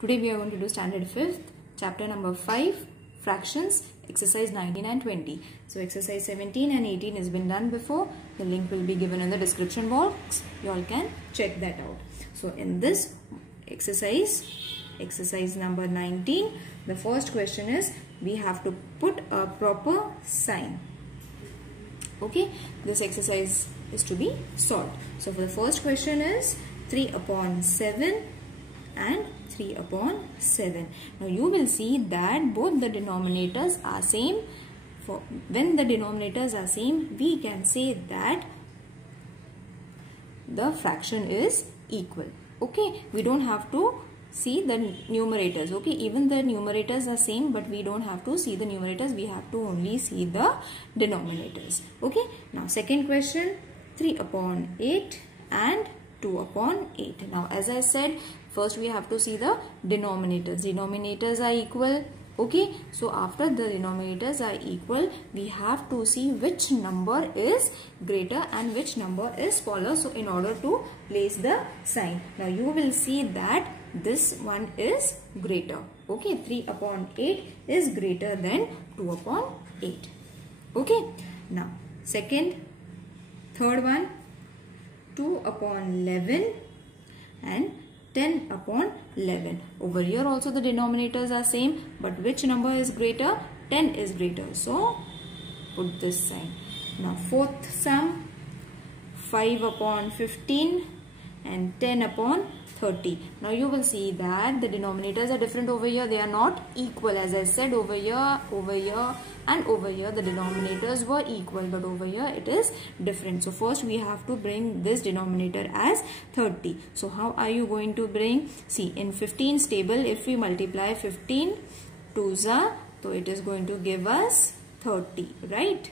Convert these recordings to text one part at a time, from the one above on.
Today we are going to do standard 5th, chapter number 5, fractions, exercise 19 and 20. So exercise 17 and 18 has been done before. The link will be given in the description box. You all can check that out. So in this exercise number 19, the first question is we have to put a proper sign. Okay, this exercise is to be solved. So for the first question is 3 upon 7 and 3 upon 7. Now you will see that both the denominators are same. When the denominators are same, we can say that the fraction is equal. Okay, we don't have to see the numerators. Okay, even the numerators are same, but we don't have to see the numerators. We have to only see the denominators. Okay, now second question, 3 upon 8 and 2 upon 8. Now as I said, first we have to see the denominators. Denominators are equal. Okay, so after the denominators are equal, we have to see which number is greater and which number is smaller. So in order to place the sign, now you will see that this one is greater. Okay, 3 upon 8 is greater than 2 upon 8. Okay, now third one, 2 upon 11 and 10 upon 11. Over here also the denominators are same, but which number is greater? 10 is greater. So put this sign. Now fourth sum, 5 upon 15 and 10 upon 30. Now you will see that the denominators are different over here. They are not equal. As I said, over here and over here the denominators were equal, but over here it is different. So first we have to bring this denominator as 30. So how are you going to bring? See, in 15's table, if we multiply 15 2's are, so it is going to give us 30, right?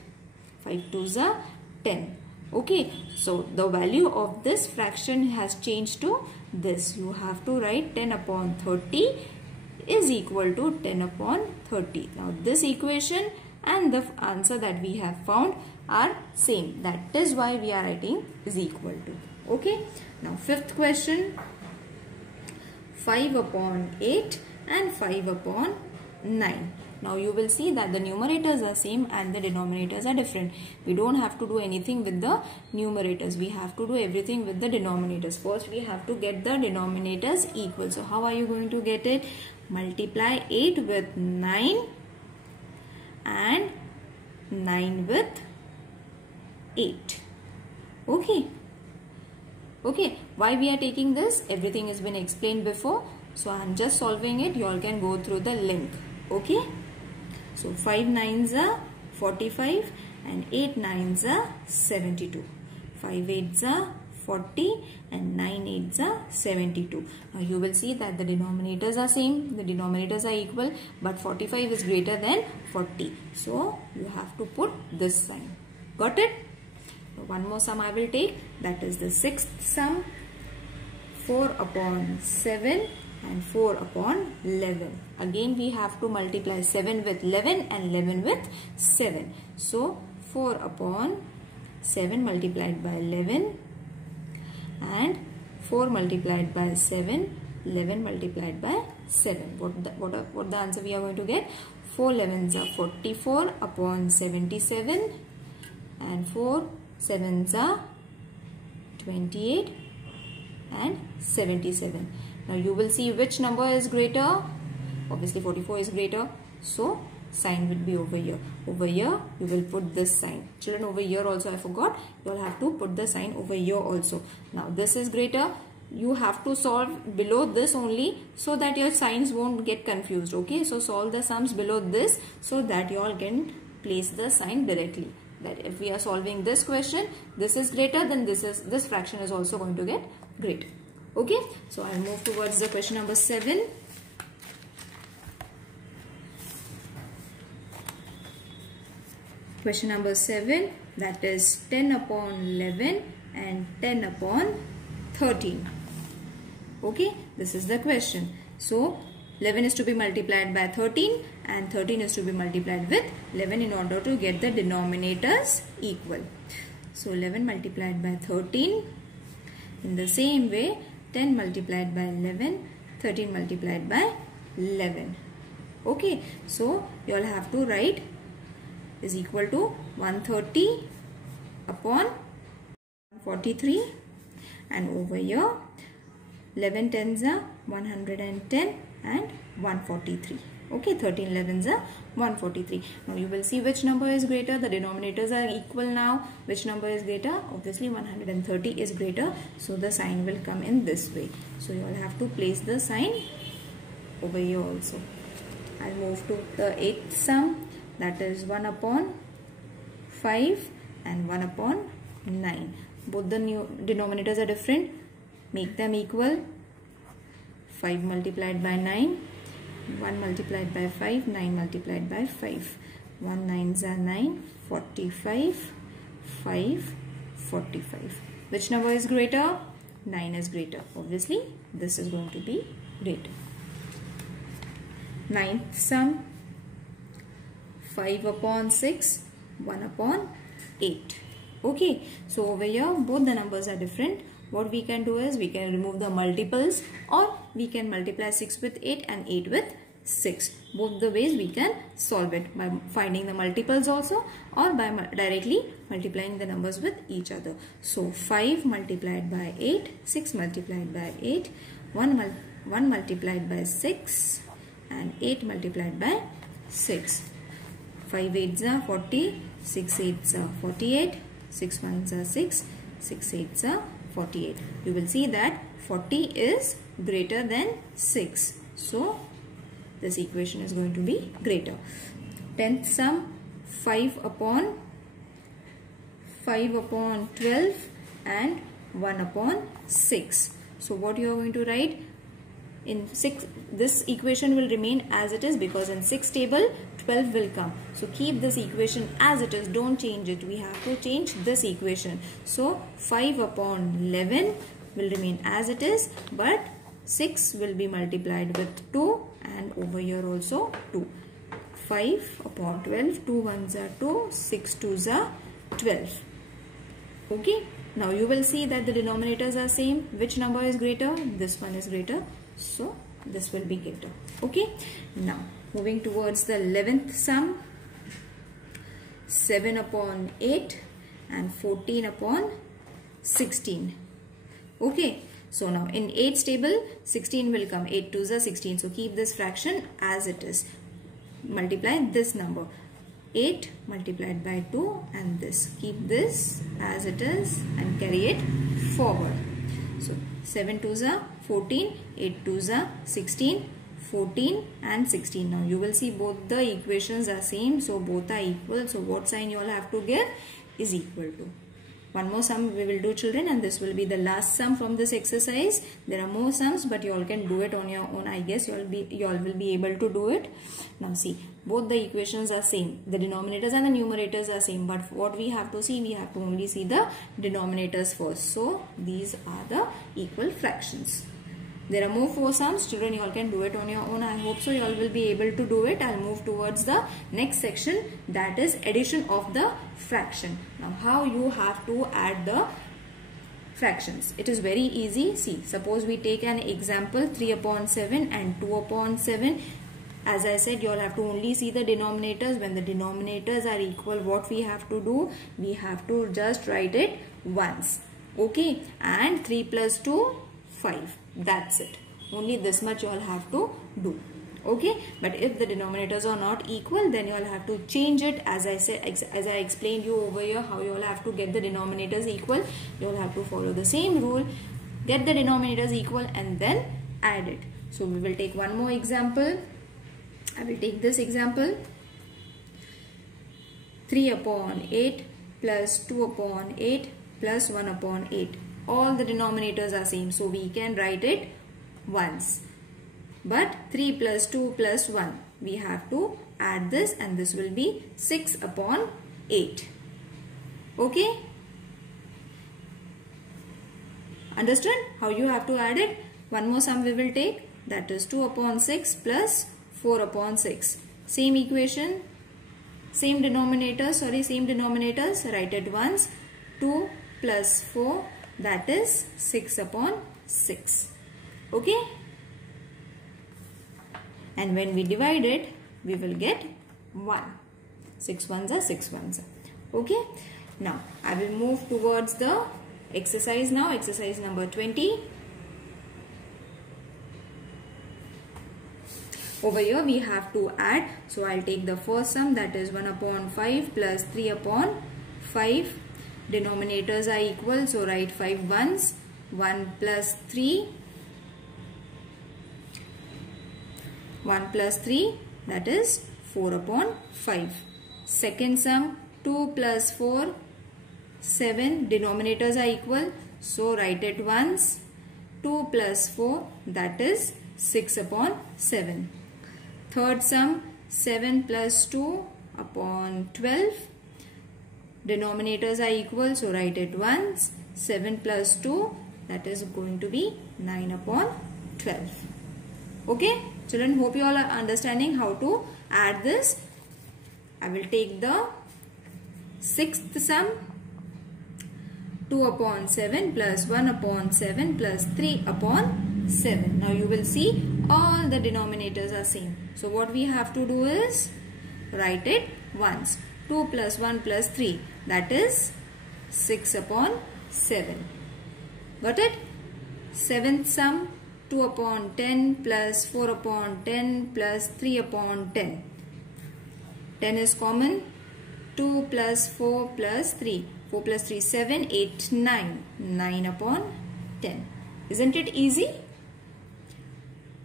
5 2's are 10. Okay, so the value of this fraction has changed to this. You have to write 10 upon 30 is equal to 10 upon 30. Now this equation and the answer that we have found are same. That is why we are writing is equal to. Okay, now fifth question, 5 upon 8 and 5 upon 9. Now you will see that the numerators are same and the denominators are different. We don't have to do anything with the numerators. We have to do everything with the denominators. First we have to get the denominators equal. So how are you going to get it? Multiply 8 with 9 and 9 with 8. Okay. Okay. Why we are taking this? Everything has been explained before. So I am just solving it. You all can go through the link. Okay. So 5 9's are 45 and 8 9's are 72. 5 8's are 40 and 9 8's are 72. Now you will see that the denominators are same, the denominators are equal, but 45 is greater than 40. So you have to put this sign. Got it? Now one more sum I will take, that is the sixth sum, 4 upon 7 and 4 upon 11. Again we have to multiply 7 with 11 and 11 with 7. So 4 upon 7 multiplied by 11 and 4 multiplied by 7, 11 multiplied by 7. What the answer we are going to get? 4 11's are 44 upon 77 and 4 7's are 28 and 77. Now you will see which number is greater. Obviously 44 is greater. So sign will be over here. Over here you will put this sign. Children, over here also I forgot. You will have to put the sign over here also. Now this is greater. You have to solve below this only so that your signs won't get confused. Okay. So solve the sums below this so that you all can place the sign directly. That if we are solving this question, this is greater, then this fraction is also going to get greater. Okay, so I'll move towards the question number 7. Question number 7, that is 10 upon 11 and 10 upon 13. Okay, this is the question. So 11 is to be multiplied by 13 and 13 is to be multiplied with 11 in order to get the denominators equal. So 11 multiplied by 13. In the same way, 10 multiplied by 11, 13 multiplied by 11. Okay, so you all have to write is equal to 130 upon 143, and over here 11 tens are 110 and 143. Okay, 13 11s are 143. Now you will see which number is greater. The denominators are equal now. Which number is greater? Obviously 130 is greater, so the sign will come in this way. So you all have to place the sign over here also. I'll move to the 8th sum, that is 1 upon 5 and 1 upon 9. Both the new denominators are different. Make them equal. 5 multiplied by 9, 1 multiplied by 5, 9 multiplied by 5. 1 9s are 9, 45, 5, 45. Which number is greater? 9 is greater. Obviously, this is going to be greater. 9th sum, 5 upon 6, 1 upon 8. Okay, so over here both the numbers are different. What we can do is we can remove the multiples, or we can multiply 6 with 8 and 8 with 6. Both the ways we can solve it, by finding the multiples also, or by directly multiplying the numbers with each other. So 5 multiplied by 8, 6 multiplied by 8, 1 multiplied by 6 and 8 multiplied by 6. 5 8s are 40, 6 8s are 48, 6 1s are 6, 6 8s are 48. You will see that 40 is greater than 6. So this equation is going to be greater. 10th sum, 5 upon 12 and 1 upon 6. So what you are going to write? In 6, this equation will remain as it is, because in 6 table 12 will come. So keep this equation as it is, don't change it. We have to change this equation. So 5 upon 11 will remain as it is, but 6 will be multiplied with 2, and over here also 2. 5 upon 12, 2 1s are 2, 6 2s are 12. Okay, now you will see that the denominators are same. Which number is greater? This one is greater. So this will be greater. Okay, now moving towards the 11th sum, 7 upon 8 and 14 upon 16. Okay, so now in 8's table 16 will come. 8 2s are 16. So keep this fraction as it is. Multiply this number. 8 multiplied by 2 and this. Keep this as it is and carry it forward. So 7 2s are 14, 8 2s are 16, 14 and 16. Now you will see both the equations are same, so both are equal. So what sign you all have to give? Is equal to. One more sum we will do, children, and this will be the last sum from this exercise. There are more sums, but you all can do it on your own. I guess you all will be able to do it. Now see, both the equations are same. The denominators and the numerators are same, but what we have to see, we have to only see the denominators first. So these are the equal fractions. There are more 4 sums. Children, you all can do it on your own. I hope so you all will be able to do it. I'll move towards the next section, that is addition of the fraction. Now how you have to add the fractions? It is very easy. See, suppose we take an example, 3 upon 7 and 2 upon 7. As I said, you all have to only see the denominators. When the denominators are equal, what we have to do? We have to just write it once. Okay, and 3 plus 2, 5. That's it. Only this much you all have to do. Okay, but if the denominators are not equal, then you all have to change it. As I said, as I explained you over here, how you all have to get the denominators equal. You all have to follow the same rule. Get the denominators equal and then add it. So we will take one more example. I will take this example. 3 upon 8 plus 2 upon 8 plus 1 upon 8. All the denominators are same, so we can write it once. But 3 plus 2 plus 1, we have to add this, and this will be 6 upon 8. Okay? Understood how you have to add it? One more sum we will take, that is 2 upon 6 plus 4 upon 6. Same equation, same denominators, write it once. 2 plus 4, that is 6 upon 6. Okay? and when we divide it we will get 1. 6 ones are 6 ones. Okay, now I will move towards the exercise now. Exercise number 20. Over here we have to add, so I'll take the first sum, that is 1 upon 5 plus 3 upon 5. Denominators are equal, so write 5 ones. 1 plus 3, 1 plus 3, that is 4 upon 5. Second sum, 2 plus 4, 7. Denominators are equal, so write it once. 2 plus 4, that is 6 upon 7. Third sum, 7 plus 2 upon 12. Denominators are equal, so write it once. 7 plus 2, that is going to be 9 upon 12. Okay, children, hope you all are understanding how to add this. I will take the sixth sum. 2 upon 7 plus 1 upon 7 plus 3 upon 7. Now you will see all the denominators are same. So what we have to do is write it once. 2 plus 1 plus 3, that is 6 upon 7. Got it? Seventh sum, 2 upon 10 plus 4 upon 10 plus 3 upon 10. 10 is common. 2 plus 4 plus 3. 4 plus 3, 7, 8, 9. 9 upon 10. Isn't it easy?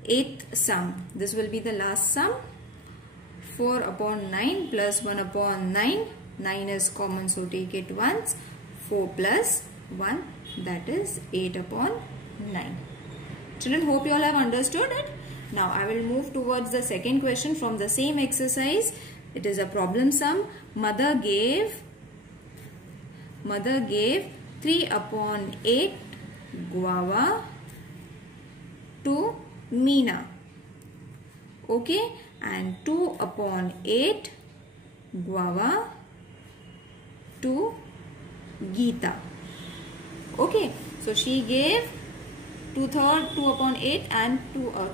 Eighth sum. This will be the last sum. 4 upon 9 plus 1 upon 9. 9 is common, so take it once. 4 plus 1, that is 8 upon 9. Children, hope you all have understood it. Now I will move towards the second question from the same exercise. It is a problem sum. Mother gave 3 upon 8 guava to Meena. Okay, and 2 upon 8 guava to Geeta. Okay, so she gave 2 upon 8 and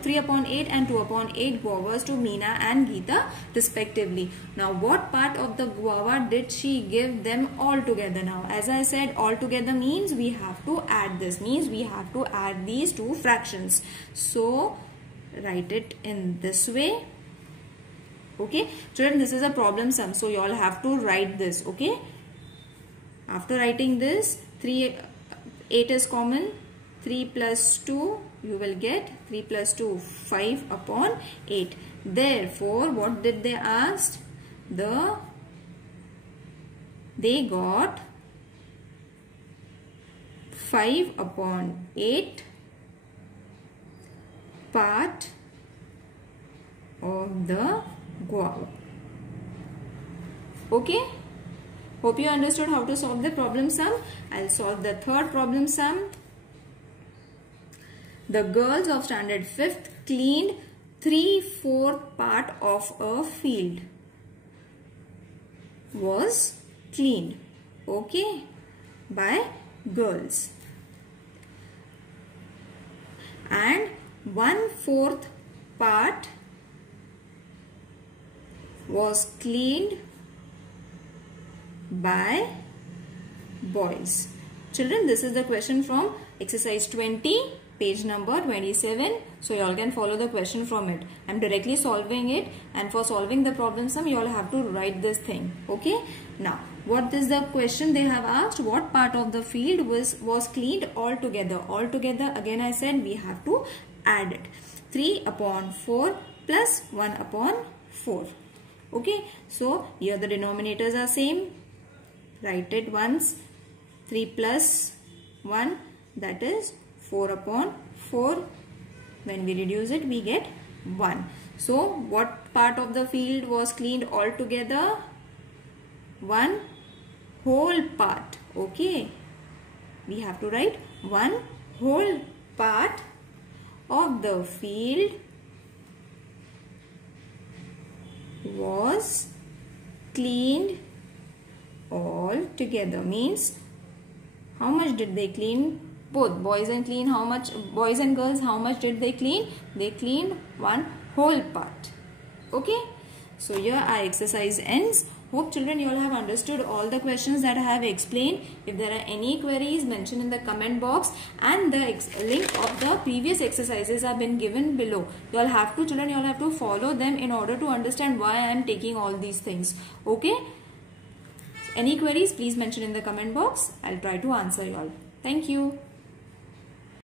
3 upon 8 and 2 upon 8 guavas to Meena and Geeta respectively. Now what part of the guava did she give them all together? Now as I said, all together means we have to add this, means we have to add these two fractions. So write it in this way. Okay, children, this is a problem sum, so you all have to write this. Okay, after writing this, 8 is common. 3 plus 2, you will get 3 plus 2, 5 upon 8. Therefore, what did they ask? They got 5 upon 8 part of the guava. Okay? Hope you understood how to solve the problem sum. I'll solve the third problem sum. The girls of standard 5th cleaned 3/4 part of a field. Was cleaned, okay, by girls. And 1/4 part was cleaned by boys. Children, this is the question from exercise 20. Page number 27. So you all can follow the question from it. I am directly solving it, and for solving the problem sum you all have to write this thing. Okay. Now what is the question they have asked? What part of the field was cleaned altogether? Altogether, again I said we have to add it. 3 upon 4 plus 1 upon 4. Okay. So here the denominators are same. Write it once. 3 plus 1, that is 4 upon 4. When we reduce it, we get 1. So what part of the field was cleaned altogether? 1 whole part. Okay. We have to write 1 whole part of the field was cleaned all together. Means how much did they clean both boys and girls, how much did they clean? They cleaned one whole part. Okay, so here our exercise ends. Hope children you all have understood all the questions that I have explained. If there are any queries, mention in the comment box, and the link of the previous exercises have been given below. You all have to follow them in order to understand why I am taking all these things. Okay, any queries, please mention in the comment box. I'll try to answer you all. Thank you.